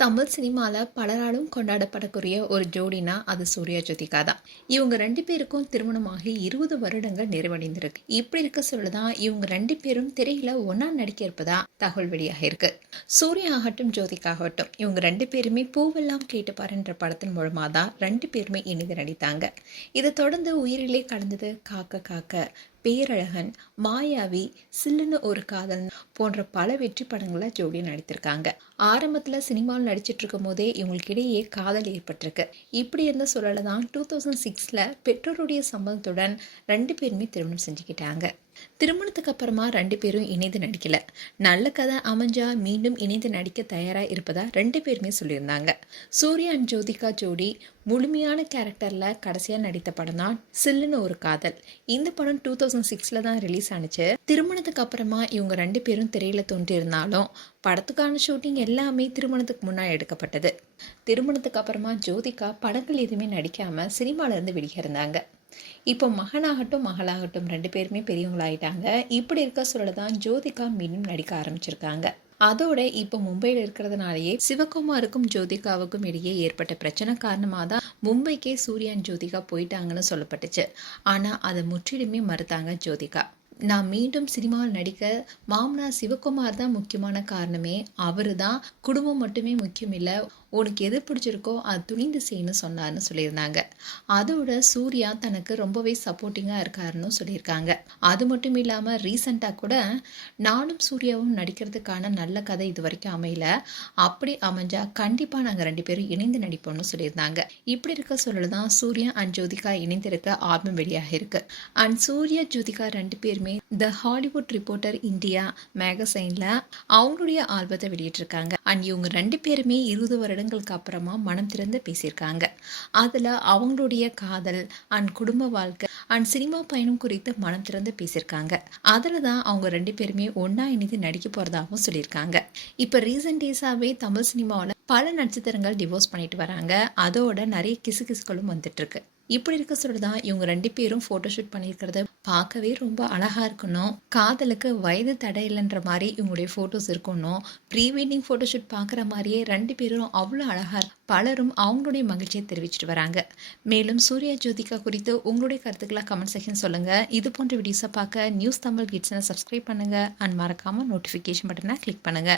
தமிழ் சினிமாவில் பலராலும் கொண்டாடப்படக்கூடிய ஒரு ஜோடினா அது சூர்யா ஜோதிகா தான். இவங்க 2 பேருக்கும் திருமணமாகி 20 வருடங்கள் நிறைவடைந்திருக்கு. இப்படி இருக்க சொல்லதான் இவங்க 2 பேரும் திரையில ஒன்னா நடிக்க இருப்பதா தகவல் வெளியாக இருக்கு. சூர்யா ஆகட்டும் ஜோதிகா ஆகட்டும் இவங்க 2 பேருமே பூவெல்லாம் கேட்டு பாருன்ற படத்தின் மூலமா தான் 2 பேருமே இணைந்து நடித்தாங்க. இதை தொடர்ந்து உயிரிலே கலந்தது காக்க காக்க, பேரழகன், மாயாவி, சில்லுன்னு ஒரு காதல் போன்ற பல வெற்றி படங்களை ஜோடியா நடித்திருக்காங்க. ஆரம்பத்தில் சினிமாவில் நடிச்சிட்டு இருக்கும் போதே இவங்களுக்கு இடையே காதல் ஏற்பட்டிருக்கு. இப்படி இருந்த சூழல தான் 2006 பெற்றோருடைய சம்மதத்துடன் 2 பேருமே திருமணம் செஞ்சுக்கிட்டாங்க. திருமணத்துக்கு அப்புறமா 2 பேரும் இணைந்து நடிக்கல. நல்ல கதை அமைஞ்சா மீண்டும் இணைந்து நடிக்க தயாரா இருப்பதா 2 பேருமே சொல்லியிருந்தாங்க. சூர்யா அண்ட் ஜோதிகா ஜோடி முழுமையான கேரக்டர்ல கடைசியா நடித்த படம் தான் சில்லுன்னு ஒரு காதல். இந்த படம் 2006 தான் ரிலீஸ் ஆனிச்சு. திருமணத்துக்கு அப்புறமா இவங்க 2 பேரும் திரையில தோன்றியிருந்தாலும் படத்துக்கான ஷூட்டிங் எல்லாமே திருமணத்துக்கு முன்னாடி எடுக்கப்பட்டது. திருமணத்துக்கு அப்புறமா ஜோதிகா படங்கள் எதுவுமே நடிக்காம சினிமால இருந்து வெளியே இருந்தாங்க. இப்போ மகனாகட்டும் மகளாகட்டும் 2 பேருமே பெரியவங்களாயிட்டாங்க. இப்படி இருக்க சொல்லதான் ஜோதிகா மீண்டும் நடிக்க ஆரம்பிச்சிருக்காங்க. அதோட இப்போ மும்பையில் இருக்கிறதுனாலேயே சிவகுமாருக்கும் ஜோதிகாவுக்கும் இடையே ஏற்பட்ட பிரச்சனை காரணமாக தான் மும்பைக்கே சூர்யா ஜோதிகா போயிட்டாங்கன்னு சொல்லப்பட்டுச்சு. ஆனால் அதை முற்றிலுமே மறுத்தாங்க ஜோதிகா. நான் மீண்டும் சினிமாவில் நடிக்க மாமனார் சிவகுமார் தான் முக்கியமான காரணமே. அவரு தான் குடும்பம் மட்டுமே முக்கியம் இல்லை, உனக்கு எது பிடிச்சிருக்கோ அது துணிந்து செய்யணும்னு சொன்னார்னு சொல்லியிருந்தாங்க. அதோட சூர்யா தனக்கு ரொம்பவே சப்போர்ட்டிங்காக இருக்காருன்னு சொல்லியிருக்காங்க. அது மட்டும் இல்லாமல் ரீசெண்டாக கூட நானும் சூர்யாவும் நடிக்கிறதுக்கான நல்ல கதை இது வரைக்கும் அமையல, அப்படி அமைஞ்சா கண்டிப்பாக நாங்கள் 2 பேரும் இணைந்து நடிப்போம்னு சொல்லியிருந்தாங்க. இப்படி இருக்க சொல்லல தான் சூர்யா அண்ட் ஜோதிகா இணைந்திருக்க ஆல்பம் வெளியாக இருக்கு. அண்ட் சூர்யா ஜோதிகா 2 பேருமே த ஹாலிவுட் ரிப்போர்ட்டர் இந்தியா மேகசைன்ல அவங்களுடைய ஆல்பத்தை வெளியிட்டிருக்காங்க. அண்ட் இவங்க 2 பேருமே 20 வருடங்களுக்கு அப்புறமா மனம் திறந்து பேசியிருக்காங்க. அதுல அவங்களுடைய காதல் அண்ட் குடும்ப வாழ்க்கை அண்ட் சினிமா பயணம் குறித்து மனம் திறந்து பேசியிருக்காங்க. அதுல தான் அவங்க 2 பேருமே ஒன்னா இணைந்து நடிக்க போறதாகவும் சொல்லியிருக்காங்க. இப்ப ரீசெண்ட் டேஸாவே தமிழ் சினிமாவில் பல நட்சத்திரங்கள் டிவோர்ஸ் பண்ணிட்டு வராங்க. அதோட நிறைய கிசுகிசுகளும் வந்துட்டு இருக்கு. இப்படி இருக்க சொல்லுதான் இவங்க 2 பேரும் போட்டோஷூட் பண்ணியிருக்கிறத பார்க்கவே ரொம்ப அழகா இருக்கணும். காதலுக்கு வயது தடை இல்லைன்ற மாதிரி இவங்களுடைய போட்டோஸ் இருக்கணும். ப்ரீ வெட்டிங் போட்டோஷூட் பார்க்குற மாதிரியே 2 பேரும் அவ்வளோ அழகா பலரும் அவங்களுடைய மகிழ்ச்சியை தெரிவிச்சிட்டு வராங்க. மேலும் சூர்யா ஜோதிகா குறித்து உங்களுடைய கருத்துக்களை கமெண்ட் செக்ஷன் சொல்லுங்க. இது போன்ற வீடியோஸை பார்க்க நியூஸ் தமிழ் கிட்ஸ்னை சப்ஸ்கிரைப் பண்ணுங்க அண்ட் மறக்காம நோட்டிஃபிகேஷன் பட்டனை கிளிக் பண்ணுங்க.